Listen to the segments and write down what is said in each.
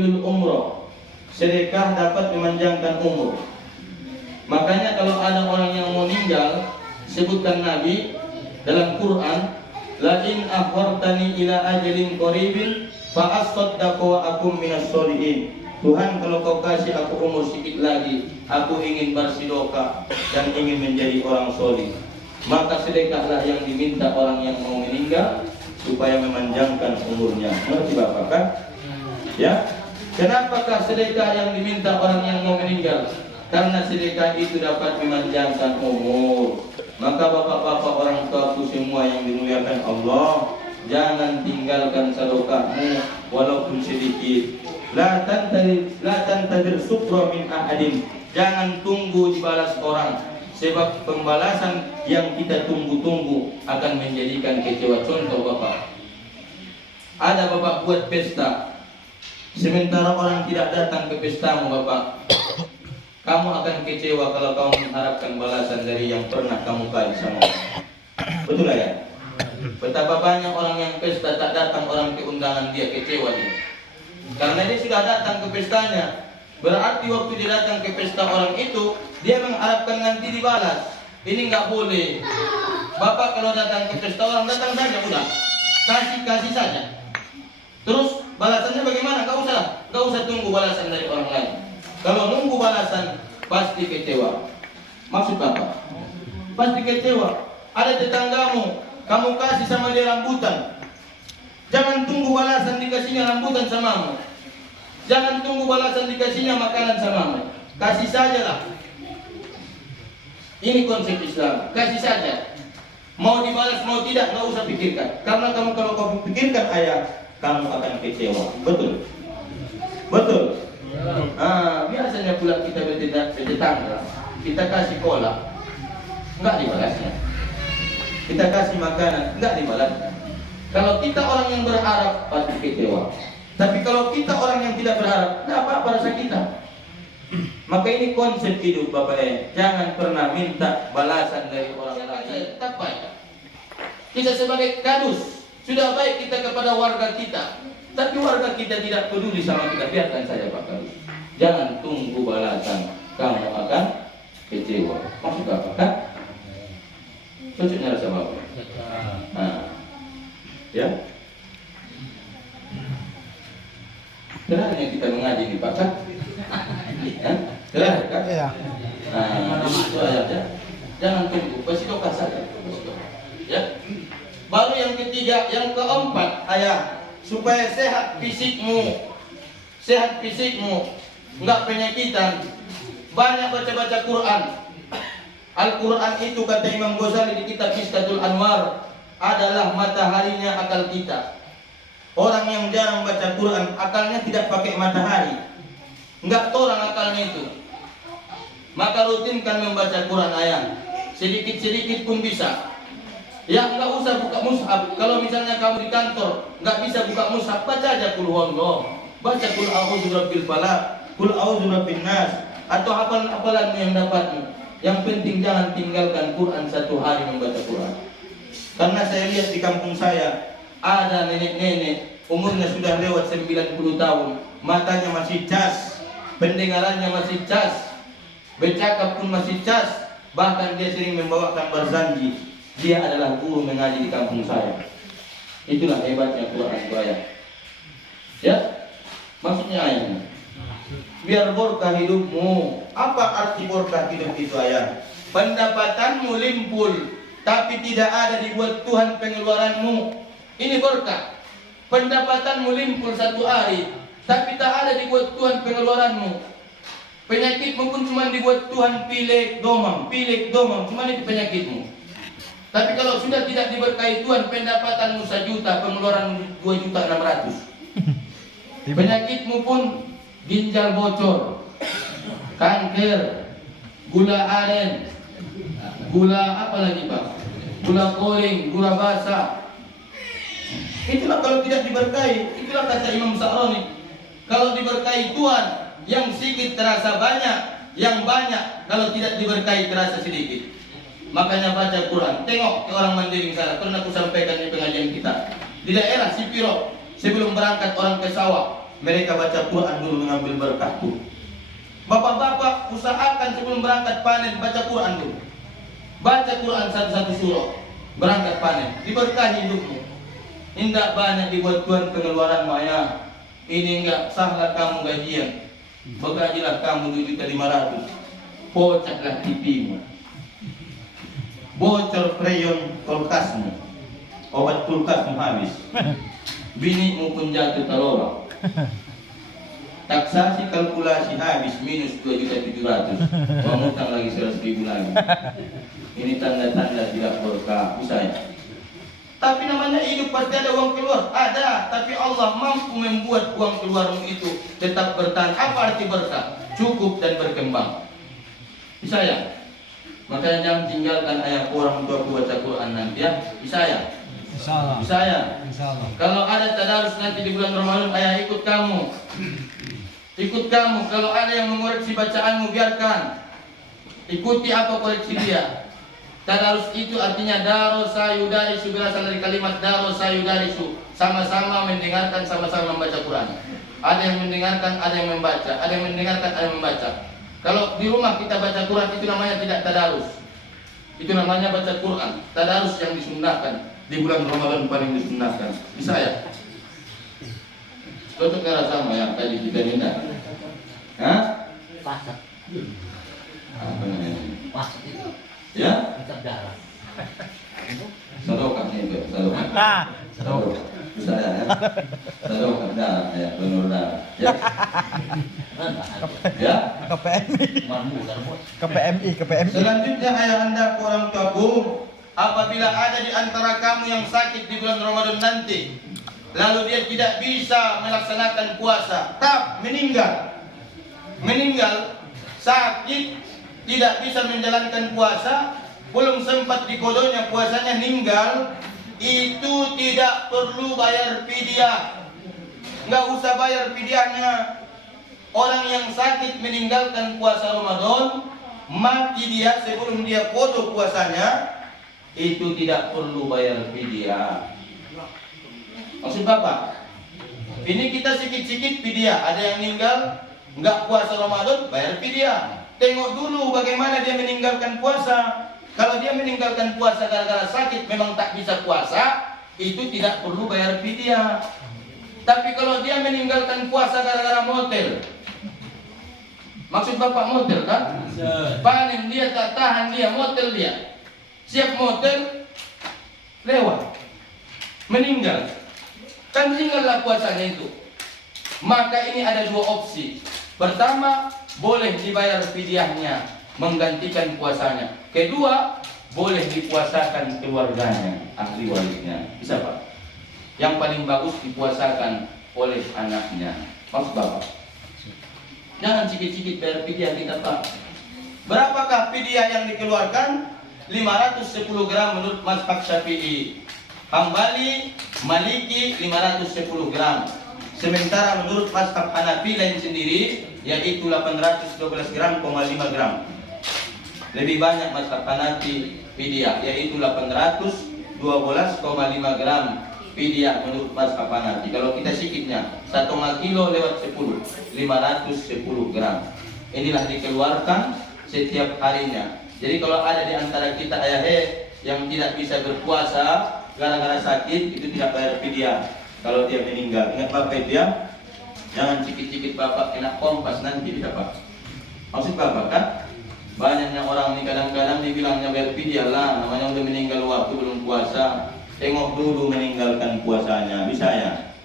tutilul umroh. Sedekah dapat memanjangkan umur. Makanya kalau ada orang yang mau meninggal, sebutkan Nabi dalam Quran, la in akhartani ila ajalin qaribin fa asaddaqu wa akum minas sholihin. Tuhan, kalau kau kasih aku umur sedikit lagi, aku ingin bersedekah dan ingin menjadi orang solih. Maka sedekahlah yang diminta orang yang mau meninggal supaya memanjangkan umurnya. Mengerti Bapak kan? Ya. Kenapakah sedekah yang diminta orang yang mau meninggal? Karena sedekah itu dapat memanjangkan umur. Maka bapak-bapak, orang tuaku semua yang dimuliakan Allah, jangan tinggalkan sedekahmu walaupun sedikit. La tantadir syukra min ahadin. Jangan tunggu dibalas orang, sebab pembalasan yang kita tunggu-tunggu akan menjadikan kecewa. Contoh Bapak, ada Bapak buat pesta, sementara orang tidak datang ke pestamu Bapak, kamu akan kecewa kalau kamu mengharapkan balasan dari yang pernah kamu kasih sama orang. Betul ya? Betapa banyak orang yang pesta tak datang orang ke undangan, dia kecewa dia. Karena dia sudah datang ke pestanya. Berarti waktu dia datang ke pesta orang itu, dia mengharapkan nanti dibalas. Ini nggak boleh. Bapak kalau datang ke pesta orang, datang saja udah, kasih saja. Terus balasannya bagaimana? Nggak usah tunggu balasan dari orang lain. Kalau nunggu balasan pasti kecewa. Maksud Bapak, pasti kecewa. Ada tetanggamu, kamu kasih sama dia rambutan, jangan tunggu balasan dikasihnya rambutan samamu. Jangan tunggu balasan dikasihnya makanan samamu. Kasih sajalah. Ini konsep Islam. Kasih saja. Mau dibalas mau tidak, nggak usah pikirkan. Karena kamu kalau kau pikirkan ayah, kamu akan kecewa. Betul? Betul? Biasanya pula kita bertetangga, kita kasih kolak, nggak dibalasnya. Kita kasih makanan, nggak dibalasnya. Kalau kita orang yang berharap, pasti kecewa. Tapi kalau kita orang yang tidak berharap, nggak apa-apa rasa kita. Maka ini konsep hidup Bapak. Jangan pernah minta balasan dari orang lain. Tak baik. Kita sebagai kadus, sudah baik kita kepada warga kita, tapi warga kita tidak peduli sama kita. Biarkan saja Pak Kadus. Jangan tunggu balasan, kamu akan kecewa. Maksud Bapak kan? Cocoknya rasa Bapak. Ya. Terakhir kita mengaji di Pak kan? Terakhir kan? Iya. Itu ayatnya. Jangan tunggu, bersedekah saja. Ya. Baru yang ketiga, yang keempat, ayah, supaya sehat fisikmu, enggak penyakitan, banyak baca Quran. Al-Quran itu kata Imam Ghazali di kitab Miskatul Anwar adalah mataharinya akal kita. Orang yang jarang baca Quran, akalnya tidak pakai matahari, enggak torang akalnya itu. Maka rutinkan membaca Quran ayah, sedikit-sedikit pun bisa. Ya enggak usah buka mushaf. Kalau misalnya kamu di kantor enggak bisa buka mushaf, baca aja qul huwallah. Baca qul a'udzu birabbil falaq, qul a'udzu birabbin nas, atau hafalan-hafalanmu yang dapatmu. Yang penting jangan tinggalkan Quran satu hari membaca Quran. Karena saya lihat di kampung saya ada nenek-nenek umurnya sudah lewat 90 tahun, matanya masih cas, pendengarannya masih cas, bercakap pun masih cas, bahkan dia sering membawakan berzanji. Dia adalah guru mengaji di kampung saya. Itulah hebatnya Quran saya. Ya, maksudnya ayatnya, biar berkah hidupmu. Apa arti berkah hidup itu ayat? Pendapatanmu limpul, tapi tidak ada dibuat Tuhan pengeluaranmu. Ini berkah. Pendapatanmu limpul satu hari, tapi tak ada dibuat Tuhan pengeluaranmu. Penyakitmu pun cuma dibuat Tuhan pilek domam, cuma itu penyakitmu. Tapi kalau sudah tidak diberkahi Tuhan, pendapatanmu 1 juta, pengeluaran 2.600.000. Penyakitmu pun ginjal bocor, kanker, gula aren, gula apa lagi Pak? Gula koring, gula basah. Itulah kalau tidak diberkahi. Itulah kata Imam Sa'roni, kalau diberkahi Tuhan, yang sedikit terasa banyak, yang banyak kalau tidak diberkahi terasa sedikit. Makanya baca Quran. Tengok ke orang Mandailing sana, pernah aku sampaikan di pengajian kita. Di daerah Sipiro, sebelum berangkat orang ke sawah, mereka baca Quran dulu mengambil berkah tuh. Bapak-bapak usahakan sebelum berangkat panen baca Quran dulu. Baca Quran satu-satu surah, berangkat panen, diberkahi hidupmu. Tidak banyak dibuat Tuhan pengeluaran maya. Ini enggak sahlah kamu gajian, begajilah kamu 2.500.000. Pocahlah TV-mu, bocor krayon kulkasmu, obat kulkasmu habis, binimu pun jatuh terlorong, taksasi kalkulasi habis minus 2.700.000, kamu utang lagi 100.000 lagi. Ini tanda-tanda tidak berkah usahanya. Tapi namanya hidup pasti ada uang keluar, ada. Tapi Allah mampu membuat uang keluarmu itu tetap bertahan. Apa arti berkah? Cukup dan berkembang. Bisa ya? Makanya jangan tinggalkan ayah orang tua baca Quran nanti ya. Bisa ya? Bisa ya? Kalau ada tadarus nanti di bulan Ramadan, ayah ikut kamu. Ikut kamu. Kalau ada yang mengoreksi bacaanmu, biarkan. Ikuti apa koreksi dia. Tadarus itu artinya darosa yudarisu, berasal dari kalimat darosa yudarisu, sama-sama mendengarkan, sama-sama membaca Quran. Ada yang mendengarkan, ada yang membaca. Ada yang mendengarkan, ada yang membaca. Kalau di rumah kita baca Quran itu namanya tidak tadarus. Itu namanya baca Quran. Tadarus yang disunnahkan di bulan Ramadan paling disunnahkan. Bisa ya? Cocok nggak sama yang tadi kita minta? Hah? Pasak. Apa namanya? Pasak itu. Ya? Tetap darah. Sadokah itu, sadokah. Sadokah. Bisa ya? Sadokah darah, ya, donor darah. Ya? Ya? KPMI. Selanjutnya ayah anda orang tuaku, apabila ada di antara kamu yang sakit di bulan Ramadan nanti, lalu dia tidak bisa melaksanakan puasa, meninggal, sakit, tidak bisa menjalankan puasa, belum sempat dikodonya puasanya, meninggal, itu tidak perlu bayar fidyah. Nggak usah bayar fidyahnya. Orang yang sakit meninggalkan puasa Ramadan, mati dia sebelum dia kodo puasanya, itu tidak perlu bayar fidyah. Maksud Bapak, ini kita sikit-sikit fidyah. Ada yang meninggal nggak puasa Ramadan, bayar fidyah. Tengok dulu bagaimana dia meninggalkan puasa. Kalau dia meninggalkan puasa gara-gara sakit, memang tak bisa puasa, itu tidak perlu bayar fidyah. Tapi kalau dia meninggalkan puasa gara-gara motel, maksud Bapak motel kan? Panen dia tak tahan, dia motel, dia siap motel, lewat, meninggal, kan tinggallah puasanya itu. Maka ini ada dua opsi. Pertama, boleh dibayar fidyahnya, menggantikan puasanya. Kedua, boleh dipuasakan keluarganya, ahli warisnya. Bisa Pak? Yang paling bagus dipuasakan oleh anaknya. Maksud Bapak? Jangan sikit-sikit bayar fidyah kita Pak. Berapakah fidyah yang dikeluarkan? 510 gram menurut mazhab Syafi'i. Hambali, Maliki 510 gram. Sementara menurut mazhab Hanafi lain sendiri, yaitu 812 gram, 5 gram. Lebih banyak mazhab Hanafi fidyah, yaitu 812,5 gram fidyah menurut mazhab Hanafi. Kalau kita sikitnya 1 kilo lewat 10, 510 gram. Inilah dikeluarkan setiap harinya. Jadi kalau ada di antara kita ayah yang tidak bisa berpuasa gara-gara sakit, itu tidak bayar fidyah. Kalau dia meninggal, ingat Bapak itu ya, jangan sikit-sikit Bapak kena kompas nanti tidak Pak. Maksud Bapak kan, banyaknya orang ini kadang-kadang dibilangnya bayar fidyah lah, namanya udah meninggal waktu belum puasa. Tengok dulu meninggalkan puasanya, bisa ya?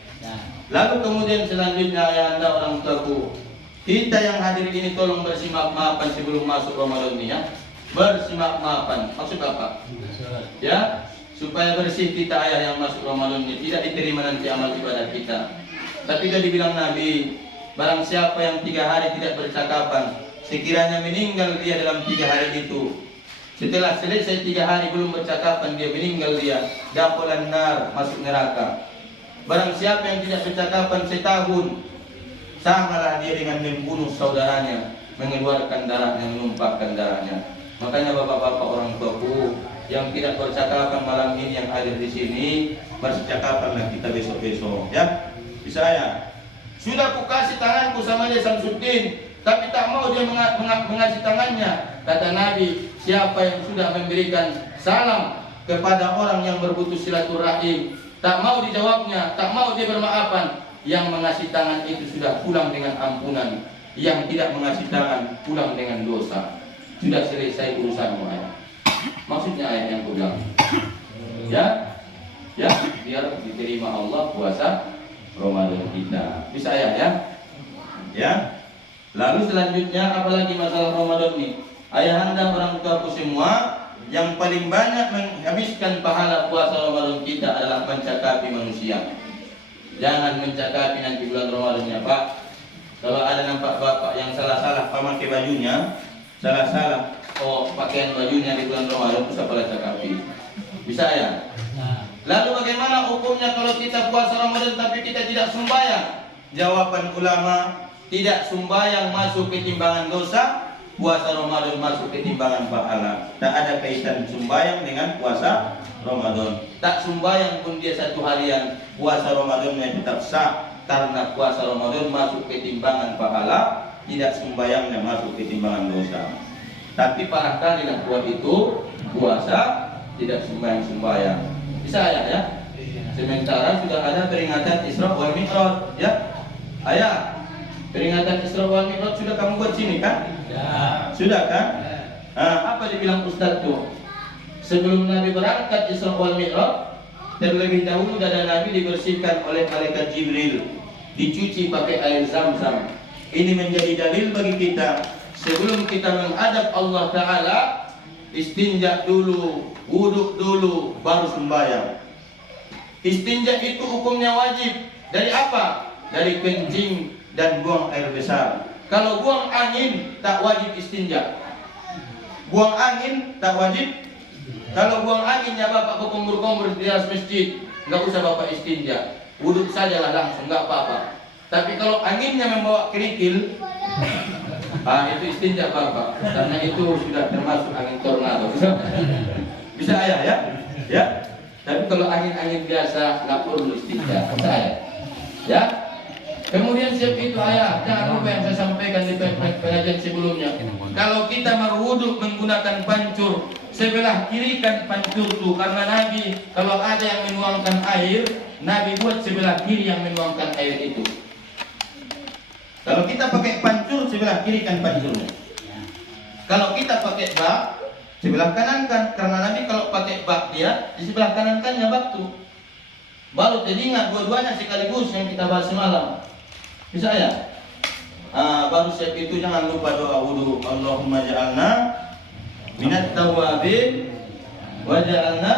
Lalu kemudian selanjutnya ya anda orang tuaku, kita yang hadir ini tolong bersimak-maafan sebelum masuk Ramadan ini ya. Bersimak-maafan, maksud Bapak? Ya? Supaya bersih kita ayah yang masuk Ramadan ini, tidak diterima nanti amal ibadah kita. Tapi sudah dibilang Nabi, barang siapa yang 3 hari tidak bercakapan, sekiranya meninggal dia dalam 3 hari itu, setelah selesai 3 hari belum bercakapan, dia meninggal, dia dakhalan nar, masuk neraka. Barang siapa yang tidak bercakapan setahun, samalah dia dengan membunuh saudaranya, mengeluarkan darahnya, menumpahkan darahnya. Makanya bapak-bapak orang tuaku yang tidak bercakapan malam ini yang hadir di sini, bercakapanlah kita besok-besok ya. Bisa ya? Sudah ku kasih tanganku sama dia Samsuddin, tapi tak mau dia mengasih tangannya. Kata Nabi, siapa yang sudah memberikan salam kepada orang yang berputus silaturahim, tak mau dijawabnya, tak mau dia bermaafan, yang mengasih tangan itu sudah pulang dengan ampunan, yang tidak mengasih tangan pulang dengan dosa. Sudah selesai urusanmu ayat. Maksudnya ayat yang kubilang, ya, biar diterima Allah puasa Ramadan kita. Bisa ya? Lalu selanjutnya apalagi masalah Ramadan ini? Ayahanda orang tuaku semua, yang paling banyak menghabiskan pahala puasa Ramadan kita adalah mencakapi manusia. Jangan mencakapi nanti bulan Ramadannya, Pak. Kalau ada nampak bapak yang salah-salah memakai bajunya, salah-salah pakaian bajunya di bulan Ramadan, usah pala cakapi. Bisa ya? Lalu bagaimana hukumnya kalau kita puasa Ramadan tapi kita tidak sembahyang? Jawaban ulama, tidak sembahyang masuk ke timbangan dosa, puasa Ramadan masuk ke timbangan pahala. Tak ada kaitan sembahyang dengan puasa Ramadan. Tak sembahyang pun dia satu harian, puasa Ramadannya tetap sah, karena puasa Ramadan masuk ke timbangan pahala, tidak sembahyangnya masuk ke timbangan dosa. Tapi parah kali lah buat itu puasa tidak sembahyang. Bisa ya? Sementara sudah ada peringatan Isra wal Mi'raj, ya. Ayah, peringatan Isra wal Mi'raj sudah kamu buat sini kan? Ya. Sudah kan? Apa dibilang Ustaz tuh? Sebelum Nabi berangkat Isra wal Mi'raj, terlebih dahulu dada Nabi dibersihkan oleh malaikat Jibril, dicuci pakai air Zam-Zam. Ini menjadi dalil bagi kita, sebelum kita menghadap Allah Ta'ala, istinja dulu, wuduk dulu, baru sembahyang. Istinja itu hukumnya wajib. Dari apa? Dari kencing dan buang air besar. Kalau buang angin tak wajib istinja. Buang angin tak wajib. Kalau buang anginnya bapak berkumpul-kumpul di atas masjid, nggak usah bapak istinja, wuduk sajalah langsung, nggak apa-apa. Tapi kalau anginnya membawa kerikil, itu istinja bapak, karena itu sudah termasuk angin tornado. Bisa ya? Tapi kalau angin-angin biasa nggak perlu istinja, ya. Kemudian siap itu ayah, jangan lupa yang saya sampaikan di pengajian sebelumnya. Kalau kita berwuduk menggunakan pancur, sebelah kiri kan pancur tuh, karena Nabi kalau ada yang menuangkan air, Nabi buat sebelah kiri yang menuangkan air itu. Kalau kita pakai pancur, sebelah kiri kan pancurnya. Kalau kita pakai bak, sebelah kanan kan, karena Nabi kalau pakai bak dia di sebelah kanan kannya bak tuh. Baru teringat dua-duanya sekaligus yang kita bahas semalam. Bisa ya? Baru siap itu jangan lupa doa wudu. Allahumma ja'alna minat tawabin wa ja'alna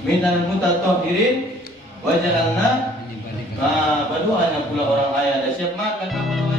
minal mutatahhirin wa ja'alna berdoanya pula orang ayah. Dah siap makan apa